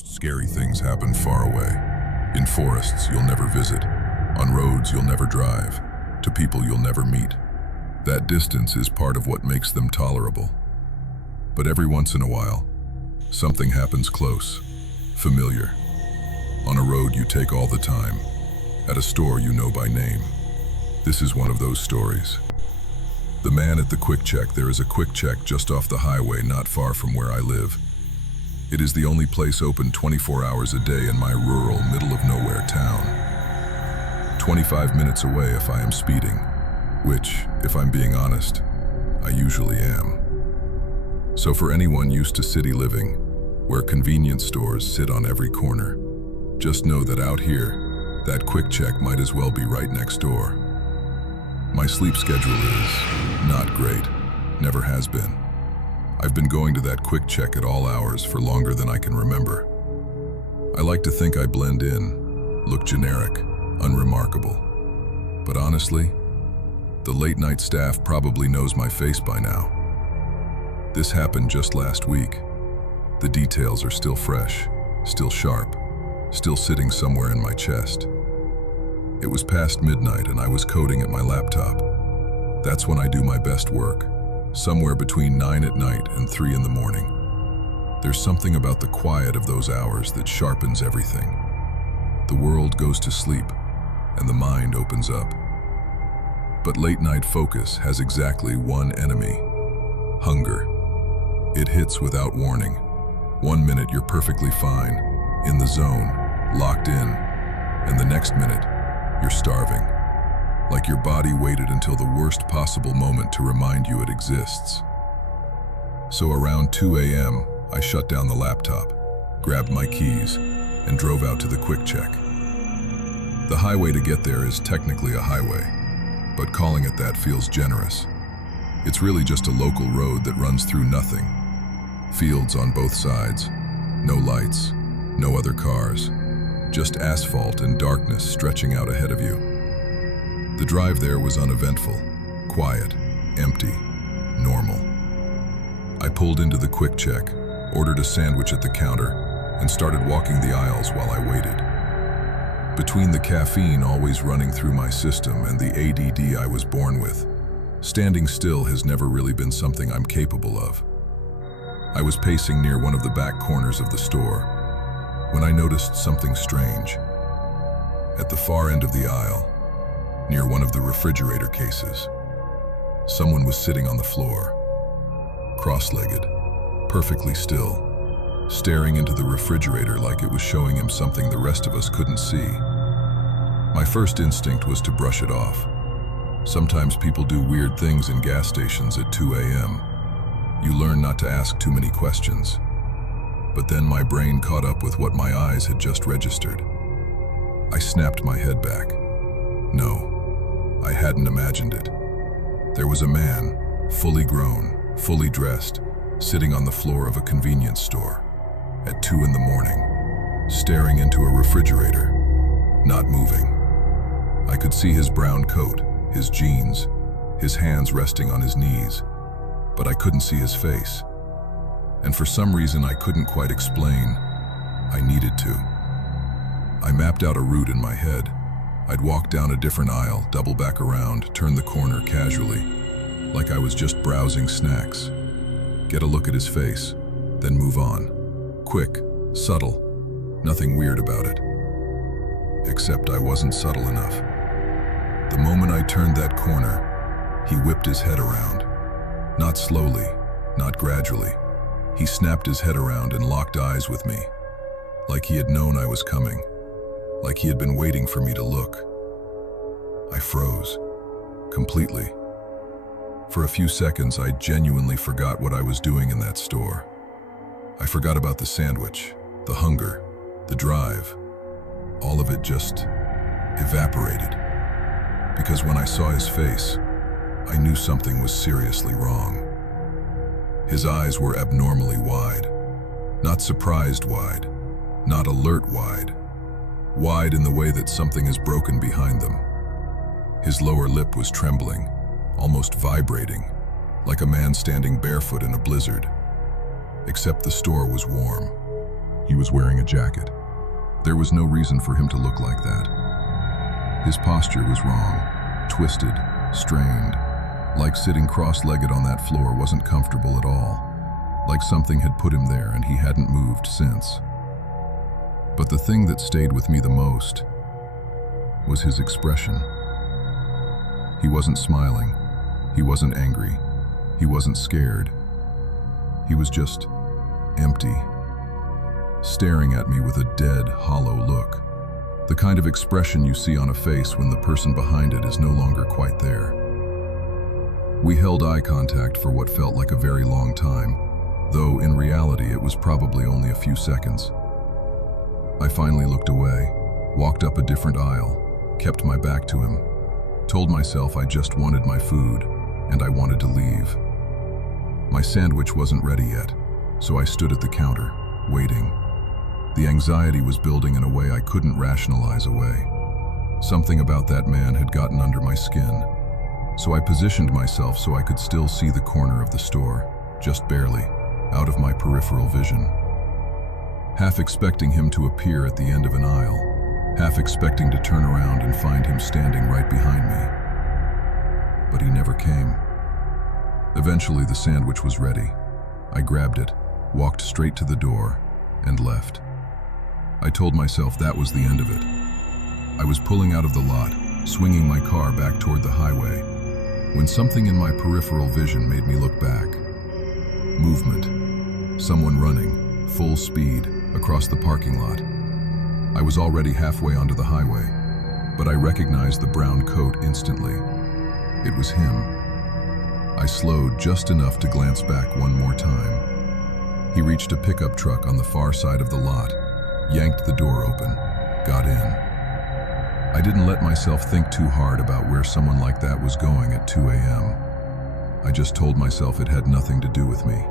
most scary things happen far away. In forests you'll never visit, on roads you'll never drive, to people you'll never meet. That distance is part of what makes them tolerable. But every once in a while, something happens close, familiar. On a road you take all the time, at a store you know by name. This is one of those stories. The man at the Quick Check. There is a Quick Check just off the highway not far from where I live. It is the only place open 24 hours a day in my rural, middle-of-nowhere town. 25 minutes away if I am speeding, which, if I'm being honest, I usually am. So for anyone used to city living, where convenience stores sit on every corner, just know that out here, that Quick Check might as well be right next door. My sleep schedule is not great, never has been. I've been going to that Quick Check at all hours for longer than I can remember. I like to think I blend in, look generic, unremarkable. But honestly, the late-night staff probably knows my face by now. This happened just last week. The details are still fresh, still sharp, still sitting somewhere in my chest. It was past midnight and I was coding at my laptop. That's when I do my best work, somewhere between 9 at night and 3 in the morning. There's something about the quiet of those hours that sharpens everything. The world goes to sleep and the mind opens up. But late-night focus has exactly one enemy: hunger. It hits without warning. 1 minute you're perfectly fine, in the zone, locked in, and the next minute you're starving. Like your body waited until the worst possible moment to remind you it exists. So around 2 a.m., I shut down the laptop, grabbed my keys, and drove out to the Quick Check. The highway to get there is technically a highway, but calling it that feels generous. It's really just a local road that runs through nothing. Fields on both sides, no lights, no other cars, just asphalt and darkness stretching out ahead of you. The drive there was uneventful, quiet, empty, normal. I pulled into the Quick Check, ordered a sandwich at the counter, and started walking the aisles while I waited. Between the caffeine always running through my system and the ADD I was born with, standing still has never really been something I'm capable of. I was pacing near one of the back corners of the store when I noticed something strange. At the far end of the aisle, near one of the refrigerator cases, someone was sitting on the floor, cross-legged, perfectly still, staring into the refrigerator like it was showing him something the rest of us couldn't see. My first instinct was to brush it off. Sometimes people do weird things in gas stations at 2 a.m. You learn not to ask too many questions. But then my brain caught up with what my eyes had just registered. I snapped my head back. No, I hadn't imagined it. There was a man, fully grown, fully dressed, sitting on the floor of a convenience store at 2 in the morning, staring into a refrigerator, not moving. I could see his brown coat, his jeans, his hands resting on his knees, but I couldn't see his face. And for some reason I couldn't quite explain, I needed to. I mapped out a route in my head. I'd walk down a different aisle, double back around, turn the corner casually, like I was just browsing snacks. Get a look at his face, then move on. Quick, subtle, nothing weird about it. Except I wasn't subtle enough. The moment I turned that corner, he whipped his head around. Not slowly, not gradually. He snapped his head around and locked eyes with me, like he had known I was coming, like he had been waiting for me to look. I froze, completely. For a few seconds, I genuinely forgot what I was doing in that store. I forgot about the sandwich, the hunger, the drive. All of it just evaporated. Because when I saw his face, I knew something was seriously wrong. His eyes were abnormally wide. Not surprised wide, not alert wide. Wide in the way that something is broken behind them. His lower lip was trembling, almost vibrating, like a man standing barefoot in a blizzard. Except the store was warm. He was wearing a jacket. There was no reason for him to look like that. His posture was wrong, twisted, strained, like sitting cross-legged on that floor wasn't comfortable at all, like something had put him there and he hadn't moved since. But the thing that stayed with me the most was his expression. He wasn't smiling, he wasn't angry, he wasn't scared. He was just empty, staring at me with a dead, hollow look. The kind of expression you see on a face when the person behind it is no longer quite there. We held eye contact for what felt like a very long time, though in reality it was probably only a few seconds. I finally looked away, walked up a different aisle, kept my back to him, told myself I just wanted my food, and I wanted to leave. My sandwich wasn't ready yet, so I stood at the counter, waiting. The anxiety was building in a way I couldn't rationalize away. Something about that man had gotten under my skin, so I positioned myself so I could still see the corner of the store, just barely, out of my peripheral vision. Half expecting him to appear at the end of an aisle, half expecting to turn around and find him standing right behind me. But he never came. Eventually the sandwich was ready. I grabbed it, walked straight to the door, and left. I told myself that was the end of it. I was pulling out of the lot, swinging my car back toward the highway, when something in my peripheral vision made me look back. Movement. Someone running, full speed, across the parking lot. I was already halfway onto the highway, but I recognized the brown coat instantly. It was him. I slowed just enough to glance back one more time. He reached a pickup truck on the far side of the lot, yanked the door open, got in. I didn't let myself think too hard about where someone like that was going at 2 a.m. I just told myself it had nothing to do with me.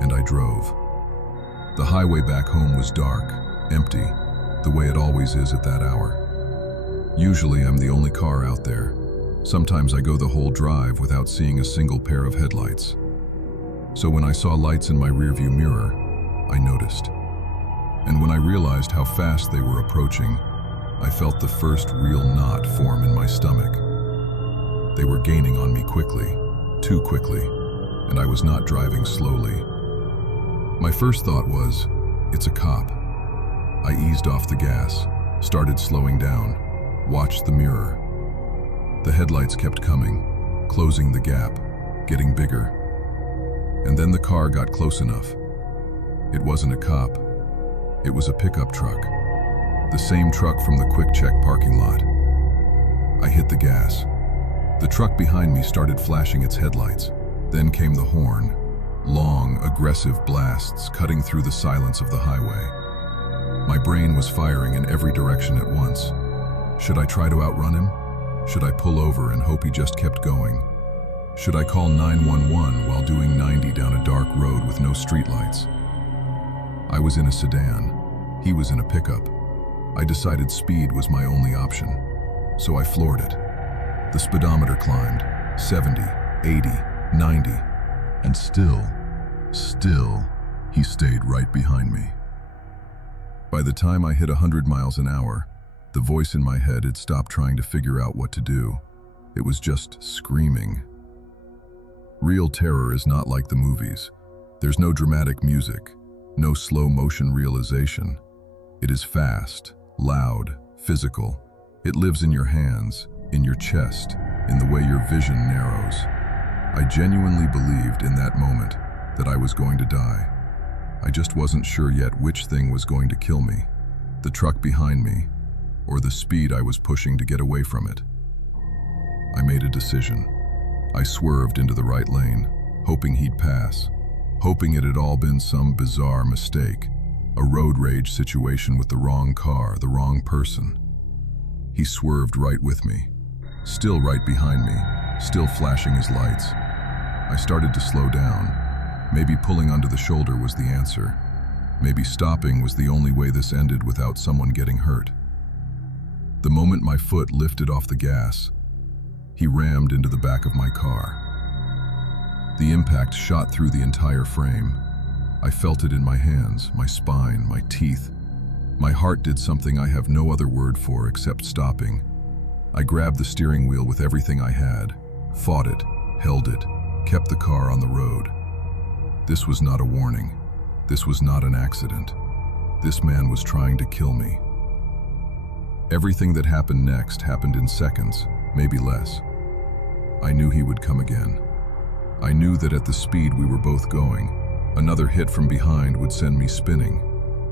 And I drove. The highway back home was dark, empty, the way it always is at that hour. Usually I'm the only car out there. Sometimes I go the whole drive without seeing a single pair of headlights. So when I saw lights in my rearview mirror, I noticed. And when I realized how fast they were approaching, I felt the first real knot form in my stomach. They were gaining on me quickly, too quickly, and I was not driving slowly. My first thought was, it's a cop. I eased off the gas, started slowing down, watched the mirror. The headlights kept coming, closing the gap, getting bigger. And then the car got close enough. It wasn't a cop. It was a pickup truck. The same truck from the Quick Check parking lot. I hit the gas. The truck behind me started flashing its headlights. Then came the horn. Long, aggressive blasts cutting through the silence of the highway. My brain was firing in every direction at once. Should I try to outrun him? Should I pull over and hope he just kept going? Should I call 911 while doing 90 down a dark road with no streetlights? I was in a sedan. He was in a pickup. I decided speed was my only option, so I floored it. The speedometer climbed, 70, 80, 90, and still, he stayed right behind me. By the time I hit 100 miles an hour, the voice in my head had stopped trying to figure out what to do. It was just screaming. Real terror is not like the movies. There's no dramatic music, no slow motion realization. It is fast, loud, physical. It lives in your hands, in your chest, in the way your vision narrows. I genuinely believed in that moment that I was going to die. I just wasn't sure yet which thing was going to kill me, the truck behind me, or the speed I was pushing to get away from it. I made a decision. I swerved into the right lane, hoping he'd pass, hoping it had all been some bizarre mistake, a road rage situation with the wrong car, the wrong person. He swerved right with me, still right behind me, still flashing his lights. I started to slow down. Maybe pulling onto the shoulder was the answer. Maybe stopping was the only way this ended without someone getting hurt. The moment my foot lifted off the gas, he rammed into the back of my car. The impact shot through the entire frame. I felt it in my hands, my spine, my teeth. My heart did something I have no other word for except stopping. I grabbed the steering wheel with everything I had, fought it, held it, kept the car on the road. This was not a warning. This was not an accident. This man was trying to kill me. Everything that happened next happened in seconds, maybe less. I knew he would come again. I knew that at the speed we were both going, another hit from behind would send me spinning,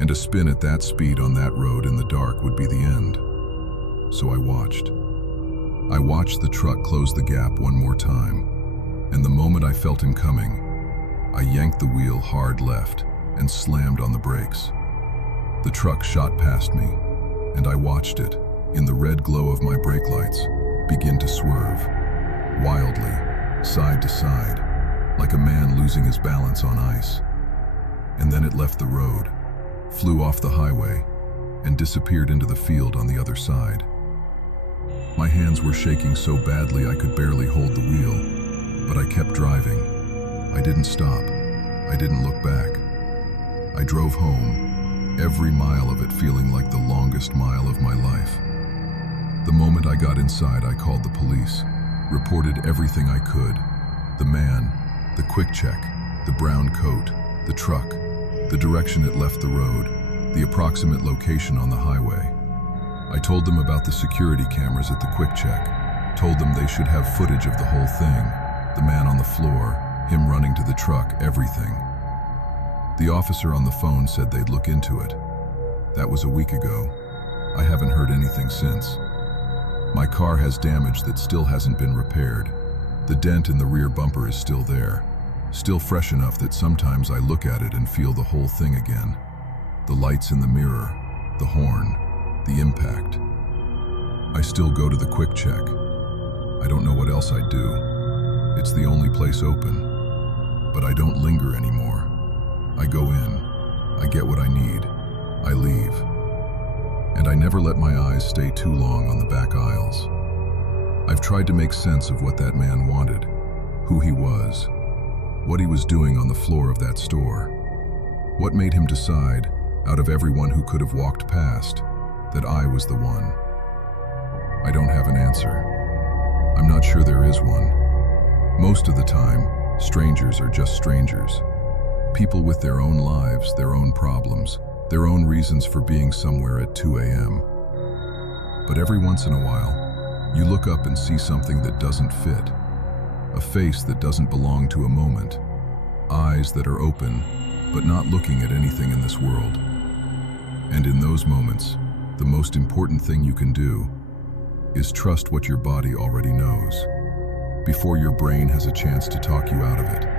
and a spin at that speed on that road in the dark would be the end. So I watched. I watched the truck close the gap one more time, and the moment I felt him coming, I yanked the wheel hard left and slammed on the brakes. The truck shot past me, and I watched it, in the red glow of my brake lights, begin to swerve, wildly, side to side, like a man losing his balance on ice. And then it left the road, flew off the highway, and disappeared into the field on the other side. My hands were shaking so badly I could barely hold the wheel, but I kept driving. I didn't stop. I didn't look back. I drove home, every mile of it feeling like the longest mile of my life. The moment I got inside, I called the police, reported everything I could. The man, the quick check, the brown coat, the truck, the direction it left the road, the approximate location on the highway. I told them about the security cameras at the quick check, told them they should have footage of the whole thing, the man on the floor, him running to the truck, everything. The officer on the phone said they'd look into it. That was a week ago. I haven't heard anything since. My car has damage that still hasn't been repaired. The dent in the rear bumper is still there, still fresh enough that sometimes I look at it and feel the whole thing again. The lights in the mirror, the horn, the impact. I still go to the quick check. I don't know what else I'd do. It's the only place open. But I don't linger anymore. I go in. I get what I need. I leave. And I never let my eyes stay too long on the back aisles. I've tried to make sense of what that man wanted, who he was, what he was doing on the floor of that store. What made him decide, out of everyone who could have walked past, that I was the one? I don't have an answer. I'm not sure there is one. Most of the time, strangers are just strangers. People with their own lives, their own problems, their own reasons for being somewhere at 2 a.m. But every once in a while, you look up and see something that doesn't fit. A face that doesn't belong to a moment. Eyes that are open, but not looking at anything in this world. And in those moments, the most important thing you can do is trust what your body already knows, before your brain has a chance to talk you out of it.